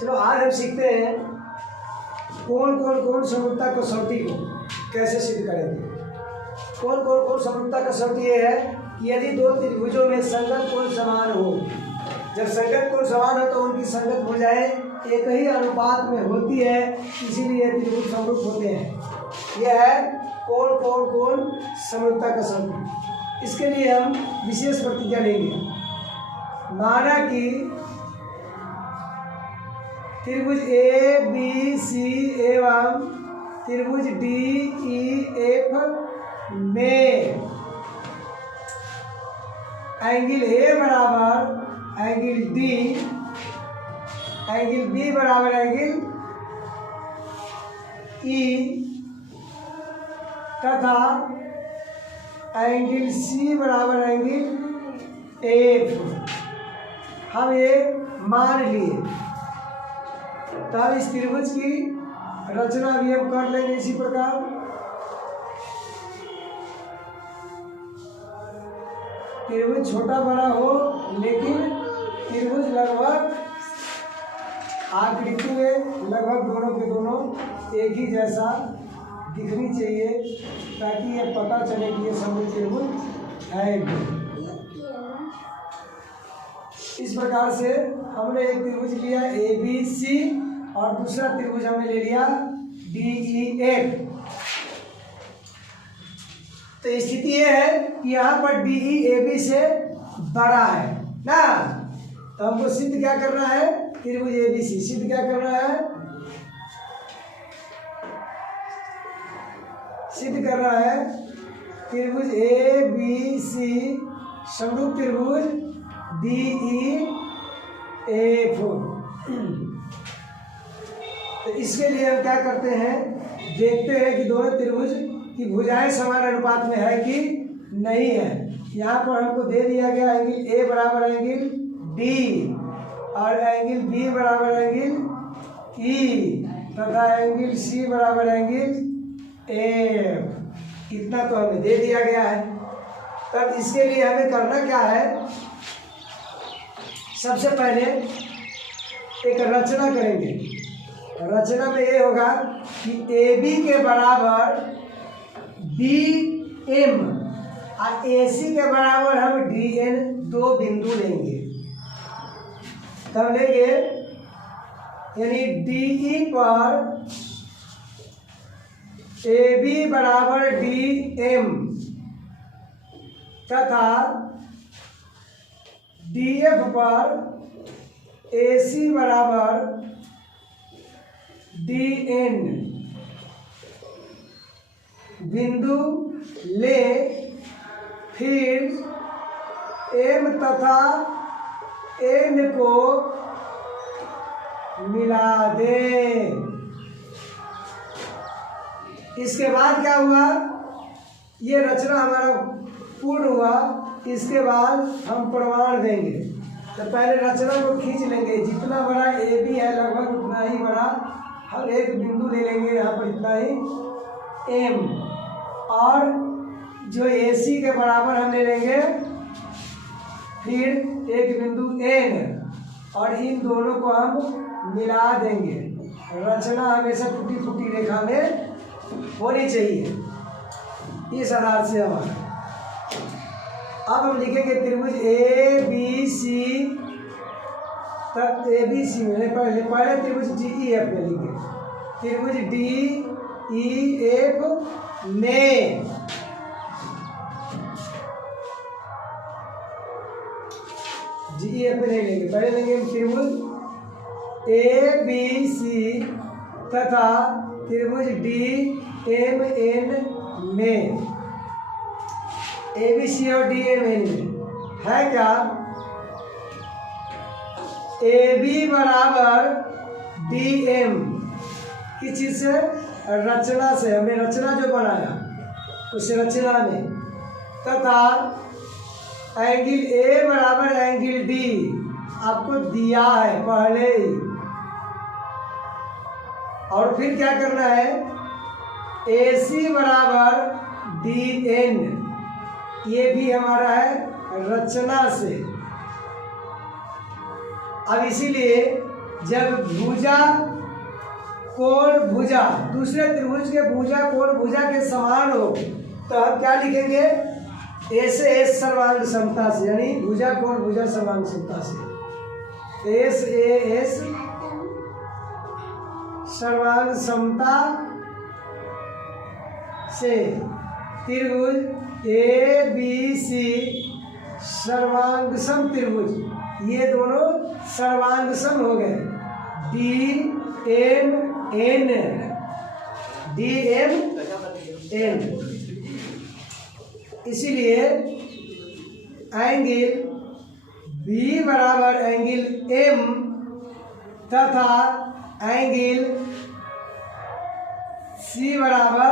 चलो आज हम सीखते हैं कौन समरूपता कसौटी को कैसे सिद्ध करेंगे। कौन समरूपता कसौटी ये है कि यदि दो त्रिभुजों में संगत कोण समान हो, जब संगत कोण समान हो तो उनकी संगत भुजाएं एक ही अनुपात में होती है, इसीलिए त्रिभुज समरूप होते हैं। यह है कौन समरूपता कसौटी। इसके लिए हम विशेष प्रतिज्ञा लेंगे। माना कि त्रिभुज ए बी सी एवं त्रिभुज डी ई एफ में एंगल ए बराबर एंगल डी, एंगल बी बराबर एंगल ई तथा एंगल सी बराबर एंगल एफ हम ये मान लिए। तब इस त्रिभुज की रचना भी हम कर लेंगे इसी प्रकार। त्रिभुज छोटा बड़ा हो लेकिन त्रिभुज लगभग आकृति में लगभग दोनों के दोनों एक ही जैसा दिखनी चाहिए, ताकि ये पता चले कि ये समरूप त्रिभुज है। इस प्रकार से हमने एक त्रिभुज लिया ए बी सी और दूसरा त्रिभुज हमने ले लिया डी ई एफ। तो स्थिति ये है कि यहाँ पर डी ई ए बी से बड़ा है ना, तो हमको सिद्ध क्या करना है, त्रिभुज ए बी सी सिद्ध क्या करना है, सिद्ध करना है त्रिभुज ए बी सी समरूप त्रिभुज डी ई एफ। तो इसके लिए हम क्या करते हैं, देखते हैं कि दोनों त्रिभुज की भुजाएं समान अनुपात में है कि नहीं है। यहाँ पर हमको दे दिया गया एंगल ए बराबर एंगल डी और एंगल बी बराबर एंगल ई तथा एंगल सी बराबर एंगल एफ। इतना तो हमें दे दिया गया है। तब इसके लिए हमें करना क्या है, सबसे पहले एक रचना करेंगे। रचना में ये होगा कि ए बी के बराबर डी एम और ए सी के बराबर हम डी एन दो बिंदु लेंगे। तब लेंगे यानी डी ई पर ए बी बराबर डी एम तथा डी एफ पर ए सी बराबर डी एन बिंदु ले, फिर एम तथा एन को मिला दे। इसके बाद क्या हुआ, ये रचना हमारा पूर्ण हुआ। इसके बाद हम प्रमाण देंगे। तो पहले रचना को खींच लेंगे, जितना बड़ा ए बी है लगभग उतना ही बड़ा हम एक बिंदु ले लेंगे, यहाँ पर इतना ही एम, और जो ए सी के बराबर हम ले लेंगे फिर एक बिंदु एन, और इन दोनों को हम मिला देंगे। रचना हमेशा टूटी फूटी रेखा में होनी चाहिए। इस आधार से हमारा अब हम लिखेंगे त्रिभुज ए बी सी तक ए बी सी में पहले त्रिभुज डी ई एफ में लिखे, त्रिभुज डी ई एफ में जी ई एफ में नहीं लेंगे, पहले लेंगे त्रिभुज ए बी सी तथा त्रिभुज डी एम एन में। ए बी सी और डी एम एन में है क्या, ए बी बराबर डी एम किस चीज से, रचना से, हमने रचना जो बनाया उस रचना में, तथा एंगल ए बराबर एंगल डी आपको दिया है पहले ही। और फिर क्या करना है, ए सी बराबर डी एन, ये भी हमारा है रचना से। अब इसीलिए जब भुजा कोण भुजा दूसरे त्रिभुज के भुजा कोण भुजा के समान हो तो हम क्या लिखेंगे, ए से एस सर्वांग समता से, यानी भुजा कोण भुजा सर्वांग समता से, एस ए एस सर्वांग समता से त्रिभुज ए बी सी सर्वांग सम त्रिभुज, ये दोनों सर्वांग सम हो गए, D M N, D M N. इसीलिए एंगल बी बराबर एंगल एम तथा एंगल सी बराबर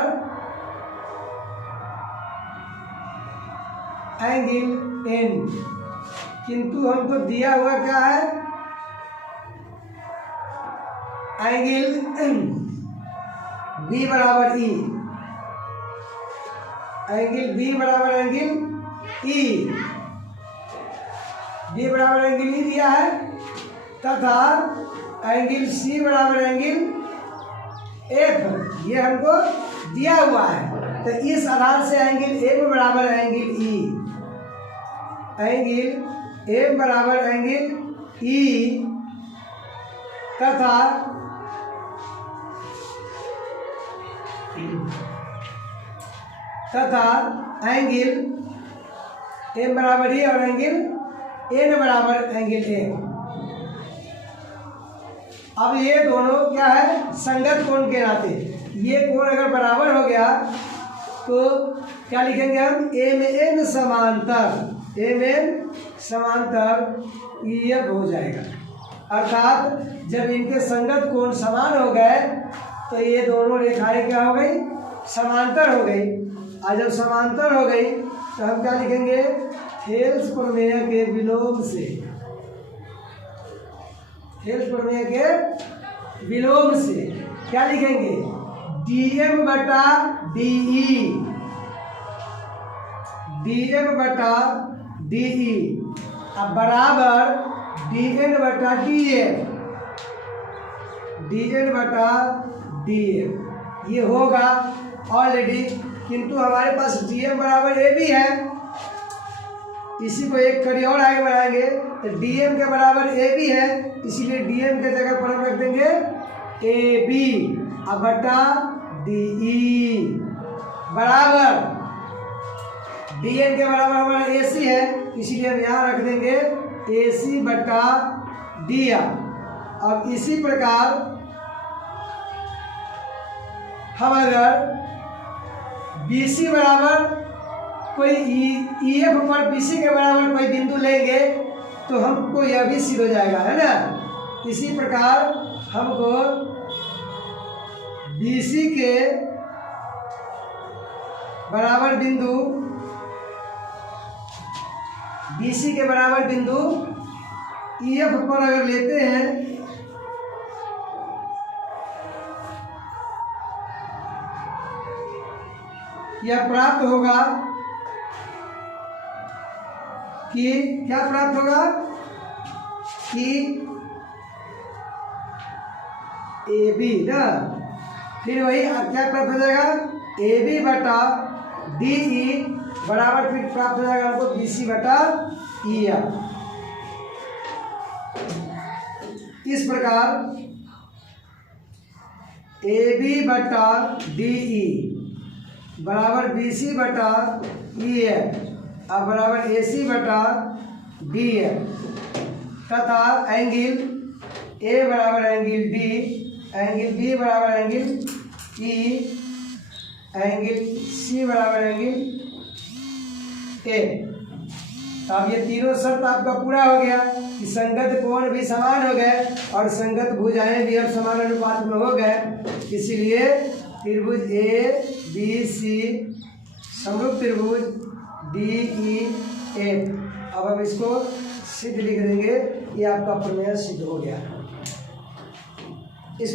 एंगल एन। किंतु हमको दिया हुआ क्या है, एंगल बी बराबर ई, एंगल बी बराबर एंगल ई, बी बराबर एंगल ई दिया है तथा एंगल सी बराबर एंगल एफ, ये हमको दिया हुआ है। तो इस आधार से एंगल एम बराबर एंगल ई, एंगल एम बराबर एंगल ई तथा एंगल एम बराबर ई और एंगल एन बराबर एंगल ए। अब ये दोनों क्या है, संगत कोण के नाते, ये कोण अगर बराबर हो गया तो क्या लिखेंगे हम, एम एन समांतर, एम एन समांतर ई एफ हो जाएगा। अर्थात जब इनके संगत कोण समान हो गए तो ये दोनों रेखाएं क्या हो गई, समांतर हो गई। और जब समांतर हो गई तो हम क्या लिखेंगे, थेल्स प्रमेय के विलोम से, थेल्स प्रमेय के विलोम से क्या लिखेंगे, डीएम बटा डीई, डीएम बटा डीई अब बराबर डीएन बटा डीएम, डीएन बटा डीएम ये होगा ऑलरेडी। किंतु हमारे पास डीएम बराबर ए भी है, इसी को एक कड़ी और आगे बढ़ाएंगे तो डीएम के बराबर ए भी है, इसीलिए डीएम के जगह पर हम रख देंगे ए बी अब बटा डीई बराबर डीएन के बराबर हमारा ए सी है, इसीलिए हम यहाँ रख देंगे ए सी बटा डी आर। अब इसी प्रकार हम अगर बी सी बराबर कोई ई एफ पर बी सी के बराबर कोई बिंदु लेंगे तो हमको यह भी सिद्ध हो जाएगा, है ना। इसी प्रकार हमको बी सी के बराबर बिंदु, बी सी के बराबर बिंदु ई एफ पर अगर लेते हैं यह प्राप्त होगा कि क्या प्राप्त होगा कि ए बी ना, फिर वही क्या प्राप्त हो जाएगा, ए बी बटा डी ई बराबर फिर प्राप्त हो जाएगा हमको बी सी बटा ई एफ। इस प्रकार ए बी बटा डी ई बराबर बी सी बटा ई एफ अब बराबर ए सी बटा डी एफ तथा एंगल ए बराबर एंगल डी, एंगल बी बराबर एंगल ई, एंगल सी बराबर एंगल ए। तो अब ये तीनों शर्त आपका पूरा हो गया कि संगत कोण भी समान हो गए और संगत भुजाएं भी अब समान अनुपात में हो गए। इसीलिए त्रिभुज ए बी सी समरूप त्रिभुज डी ई एफ। अब हम इसको सिद्ध लिख देंगे, ये आपका प्रमेय सिद्ध हो गया। इस